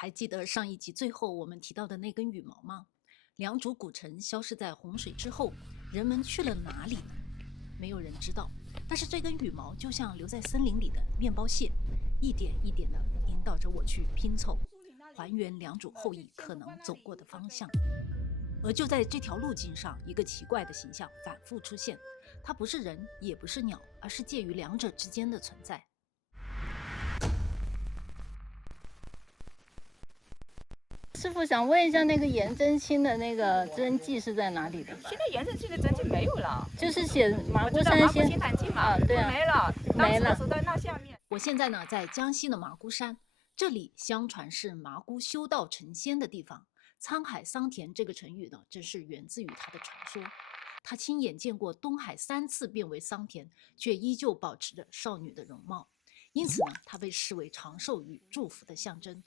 还记得上一集最后我们提到的那根羽毛吗？良渚古城消失在洪水之后，人们去了哪里呢？没有人知道。但是这根羽毛就像留在森林里的面包屑，一点一点地引导着我去拼凑，还原良渚后裔可能走过的方向。而就在这条路径上，一个奇怪的形象反复出现，它不是人，也不是鸟，而是介于两者之间的存在。师傅想问一下，那个颜真卿的那个真迹是在哪里的？现在颜真卿的真迹没有了，就是写麻姑我知道麻姑山仙仙坛记嘛，啊，对啊，没了，没了当时的时候在那下面。我现在呢在江西的麻姑山，这里相传是麻姑修道成仙的地方。沧海桑田这个成语呢，正是源自于他的传说。他亲眼见过东海3次变为桑田，却依旧保持着少女的容貌，因此呢，他被视为长寿与祝福的象征。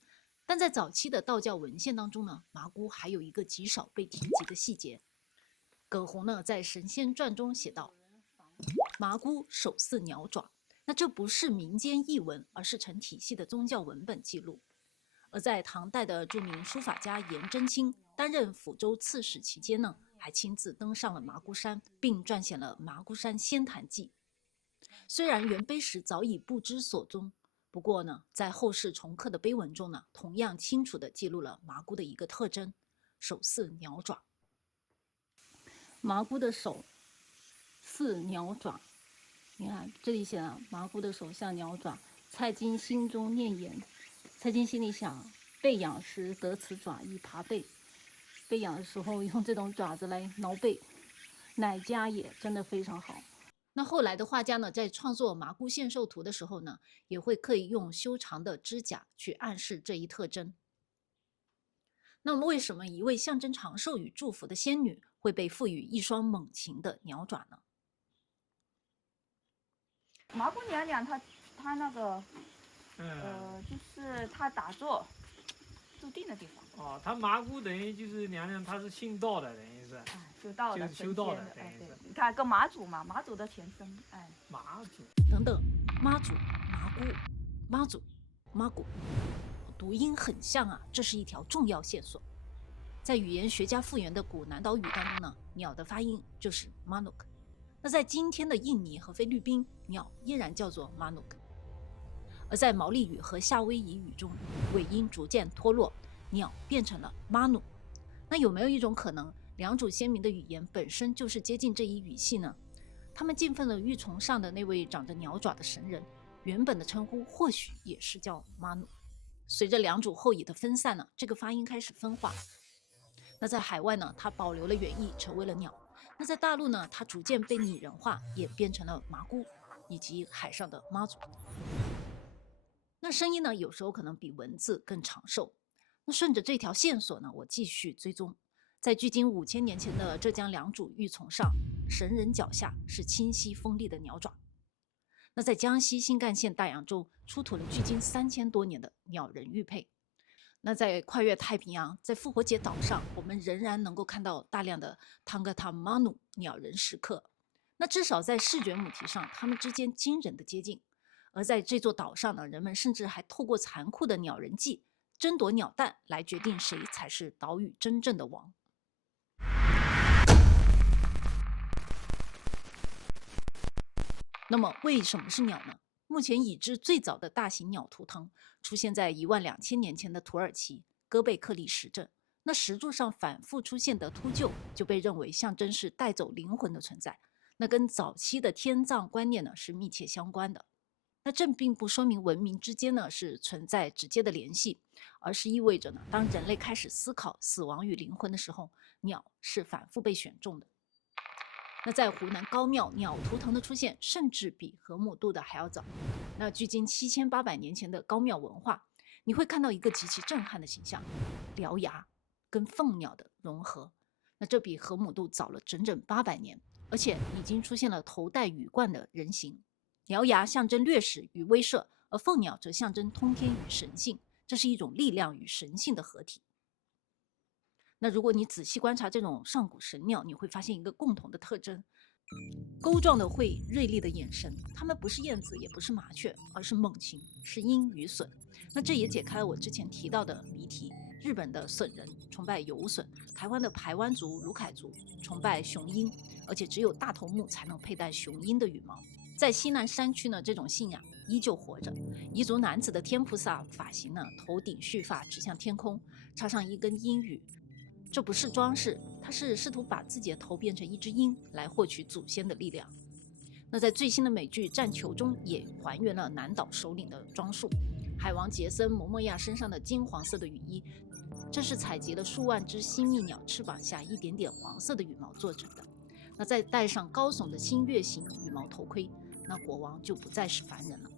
但在早期的道教文献当中呢，麻姑还有一个极少被提及的细节。葛洪呢在《神仙传》中写道：“麻姑手似鸟爪。”那这不是民间译文，而是成体系的宗教文本记录。而在唐代的著名书法家颜真卿担任抚州刺史期间呢，还亲自登上了麻姑山，并撰写了《麻姑山仙坛记》。虽然原碑石早已不知所踪，不过呢，在后世重刻的碑文中呢，同样清楚地记录了麻姑的一个特征：手似鸟爪。麻姑的手似鸟爪，你看这里写了麻姑的手像鸟爪。蔡京心中念言，蔡京心里想，被养时得此爪以爬背，被养的时候用这种爪子来挠背，乃佳也，真的非常好。那后来的画家呢，在创作麻姑献寿图的时候呢，也会刻意用修长的指甲去暗示这一特征。那么，为什么一位象征长寿与祝福的仙女会被赋予一双猛禽的鸟爪呢？麻姑娘娘她那个，就是她打坐注定的地方。哦，她麻姑等于就是娘娘，她是信道的，等于是。修道的，就是修道的神仙等于是对，你看跟妈祖嘛，妈祖的前身，妈祖等等，妈祖、麻姑、妈祖、妈姑，读音很像啊，这是一条重要线索。在语言学家复原的古南岛语当中呢，鸟的发音就是 manuk。那在今天的印尼和菲律宾，鸟依然叫做 manuk。而在毛利语和夏威夷语中，尾音逐渐脱落，鸟变成了 manu。那有没有一种可能，两组先民的语言本身就是接近这一语系呢？他们敬奉了玉琮上的那位长着鸟爪的神人，原本的称呼或许也是叫 manu。随着两组后裔的分散呢，这个发音开始分化。那在海外呢，它保留了原意，成为了鸟。那在大陆呢，它逐渐被拟人化，演变成了麻姑以及海上的妈祖。那声音呢，有时候可能比文字更长寿。那顺着这条线索呢，我继续追踪，在距今5000年前的浙江良渚玉琮上，神人脚下是清晰锋利的鸟爪。那在江西新干线大洋洲出土了距今3000多年的鸟人玉佩。那在跨越太平洋，在复活节岛上，我们仍然能够看到大量的汤格塔马努鸟人石刻。那至少在视觉母题上，它们之间惊人的接近。而在这座岛上呢，人们甚至还透过残酷的鸟人祭争夺鸟蛋来决定谁才是岛屿真正的王。那么为什么是鸟呢？目前已知最早的大型鸟图腾出现在12000年前的土耳其哥贝克利石阵。那石柱上反复出现的秃鹫就被认为象征是带走灵魂的存在，那跟早期的天葬观念呢是密切相关的。那这并不说明文明之间呢是存在直接的联系，而是意味着呢，当人类开始思考死亡与灵魂的时候，鸟是反复被选中的。那在湖南高庙，鸟图腾的出现甚至比河姆渡的还要早。那距今7800年前的高庙文化，你会看到一个极其震撼的形象：獠牙跟凤鸟的融合。那这比河姆渡早了整整800年，而且已经出现了头戴羽冠的人形。獠牙象征掠食与威慑，而凤鸟则象征通天与神性，这是一种力量与神性的合体。那如果你仔细观察这种上古神鸟，你会发现一个共同的特征，钩状的喙，锐利的眼神，它们不是燕子，也不是麻雀，而是猛禽，是鹰与隼。那这也解开了我之前提到的谜题：日本的隼人崇拜游隼，台湾的排湾族、鲁凯族崇拜雄鹰，而且只有大头目才能佩戴雄鹰的羽毛。在西南山区呢，这种信仰依旧活着。彝族男子的天菩萨发型呢，头顶蓄发指向天空，插上一根鹰羽。这不是装饰，他是试图把自己的头变成一只鹰，来获取祖先的力量。那在最新的美剧《战球》中，也还原了南岛首领的装束。海王杰森·摩莫亚身上的金黄色的羽衣，这是采集了数万只新蜜鸟翅膀下一点点黄色的羽毛做成的。那再戴上高耸的新月形羽毛头盔，那国王就不再是凡人了。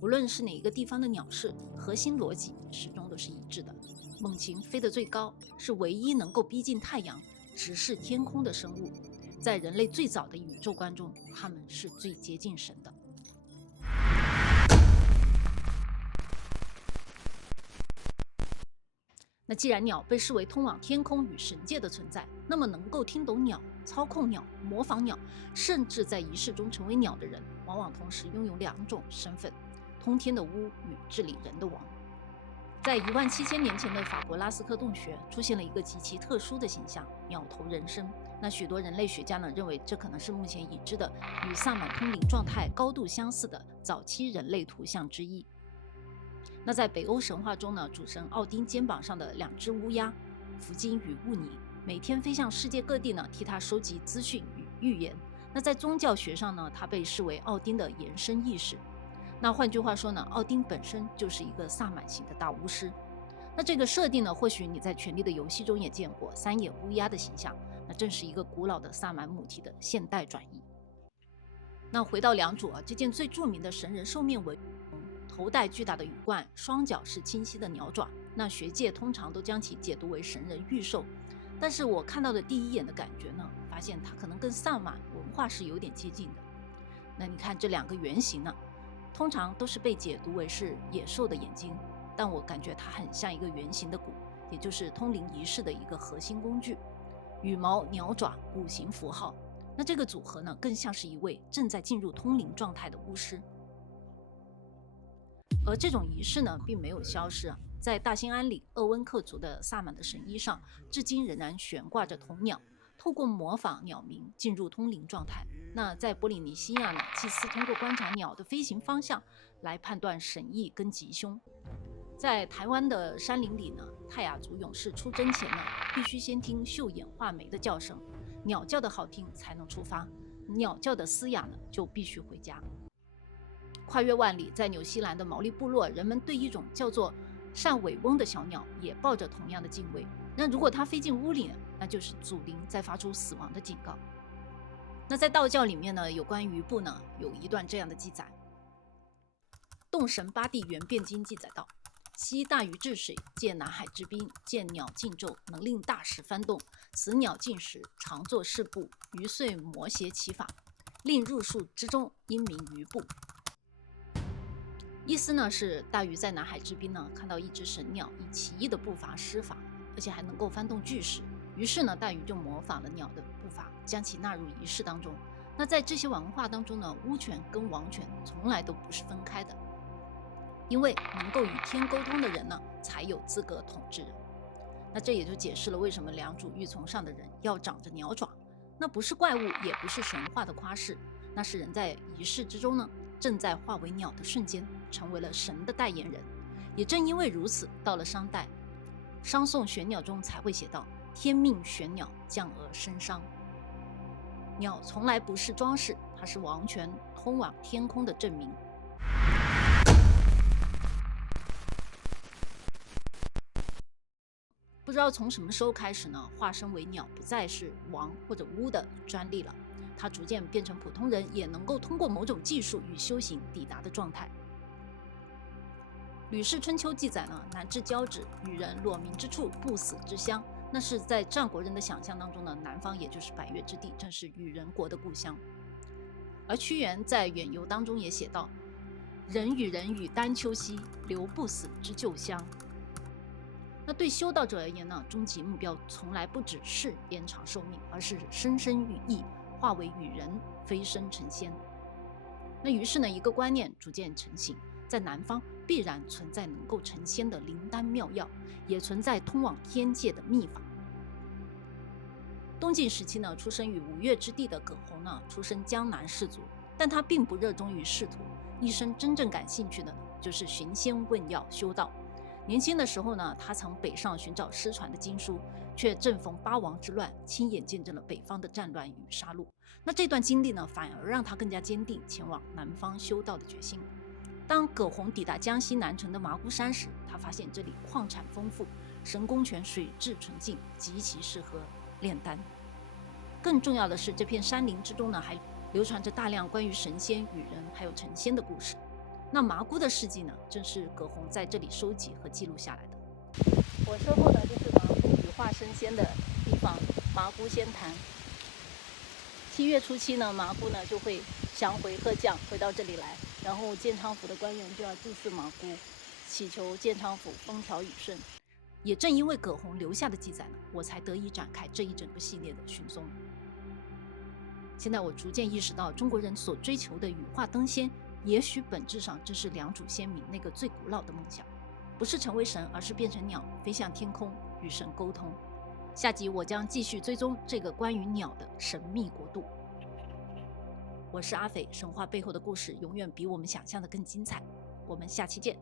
无论是哪一个地方的鸟式，核心逻辑始终都是一致的。猛禽飞得最高，是唯一能够逼近太阳、直视天空的生物。在人类最早的宇宙观中，它们是最接近神的。那既然鸟被视为通往天空与神界的存在，那么能够听懂鸟、操控鸟、模仿鸟，甚至在仪式中成为鸟的人，往往同时拥有两种身份：通天的巫与治理人的王。在17000年前的法国拉斯科洞穴出现了一个极其特殊的形象——鸟头人身。那许多人类学家呢认为，这可能是目前已知的与萨满通灵状态高度相似的早期人类图像之一。那在北欧神话中呢，主神奥丁肩膀上的2只乌鸦弗金与雾尼，每天飞向世界各地呢，替他收集资讯与预言。那在宗教学上呢，它被视为奥丁的延伸意识。那换句话说呢，奥丁本身就是一个萨满型的大巫师。那这个设定呢，或许你在《权力的游戏》中也见过3眼乌鸦的形象，那正是一个古老的萨满母体的现代转移。那回到良渚这件最著名的神人兽面纹，头戴巨大的羽冠，双脚是清晰的鸟爪。那学界通常都将其解读为神人玉兽，但是我看到的第一眼的感觉呢，发现它可能跟萨满文化是有点接近的。那你看这2个原型呢，通常都是被解读为是野兽的眼睛，但我感觉它很像一个圆形的鼓，也就是通灵仪式的一个核心工具。羽毛、鸟爪、鼓形符号，那这个组合呢，更像是一位正在进入通灵状态的巫师。而这种仪式呢，并没有消失啊，在大兴安岭鄂温克族的萨满的神衣上，至今仍然悬挂着铜鸟，透过模仿鸟鸣进入通灵状态。那在波利尼西亚呢，祭司通过观察鸟的飞行方向来判断神意跟吉凶。在台湾的山林里呢，泰雅族勇士出征前呢，必须先听秀眼画眉的叫声，鸟叫的好听才能出发，鸟叫的嘶哑呢，就必须回家。跨越万里，在纽西兰的毛利部落，人们对一种叫做扇尾翁的小鸟也抱着同样的敬畏。那如果它飞进屋里呢，那就是祖灵在发出死亡的警告。那在道教里面呢，有关于部呢，有一段这样的记载：洞神八地元变经记载道，昔大禹治水，借南海之滨，见鸟进骤，能令大石翻动。此鸟进时，常作事部，余遂摩胁其法，令入树之中，因名于部。意思呢是大禹在南海之滨呢，看到一只神鸟以奇异的步伐施法，而且还能够翻动巨石。于是呢，大禹就模仿了鸟的步伐，将其纳入仪式当中。那在这些文化当中呢，巫权跟王权从来都不是分开的，因为能够与天沟通的人呢，才有资格统治人。那这也就解释了为什么良渚玉琮上的人要长着鸟爪，那不是怪物，也不是神话的夸饰，那是人在仪式之中呢，正在化为鸟的瞬间，成为了神的代言人。也正因为如此，到了商代，商颂玄鸟中才会写到：天命玄鸟，降而生商。鸟从来不是装饰，它是王权通往天空的证明。不知道从什么时候开始呢，化身为鸟不再是王或者巫的专利了，它逐渐变成普通人也能够通过某种技术与修行抵达的状态。《吕氏春秋》记载呢，南至交趾，与人裸民之处，不死之乡。那是在战国人的想象当中呢，南方也就是百越之地，正是羽人国的故乡。而屈原在《远游》当中也写道：人与人与丹丘兮，留不死之旧乡。那对修道者而言呢，终极目标从来不只是延长寿命，而是生生与义，化为羽人，飞升成仙。那于是呢，一个观念逐渐成型，在南方必然存在能够成仙的灵丹妙药，也存在通往天界的秘法。东晋时期呢，出生于五岳之地的葛洪呢，出身江南士族，但他并不热衷于仕途，一生真正感兴趣的呢，就是寻仙问药修道。年轻的时候呢，他曾北上寻找失传的经书，却正逢八王之乱，亲眼见证了北方的战乱与杀戮。那这段经历呢，反而让他更加坚定前往南方修道的决心。当葛洪抵达江西南城的麻姑山时，他发现这里矿产丰富，神功泉水质纯净，极其适合炼丹。更重要的是，这片山林之中呢，还流传着大量关于神仙、羽人还有成仙的故事。那麻姑的事迹呢，正是葛洪在这里收集和记录下来的。我车后呢，就是麻姑羽化升仙的地方——麻姑仙坛。7月初7呢，麻姑呢就会降回鹤降，回到这里来，然后建昌府的官员就要祭祀麻姑，祈求建昌府风调雨顺。也正因为葛洪留下的记载呢，我才得以展开这一整个系列的寻踪。现在我逐渐意识到，中国人所追求的羽化登仙，也许本质上正是良渚先民那个最古老的梦想，不是成为神，而是变成鸟，飞向天空，与神沟通。下集我将继续追踪这个关于鸟的神秘国度。我是阿斐，神话背后的故事永远比我们想象的更精彩。我们下期见。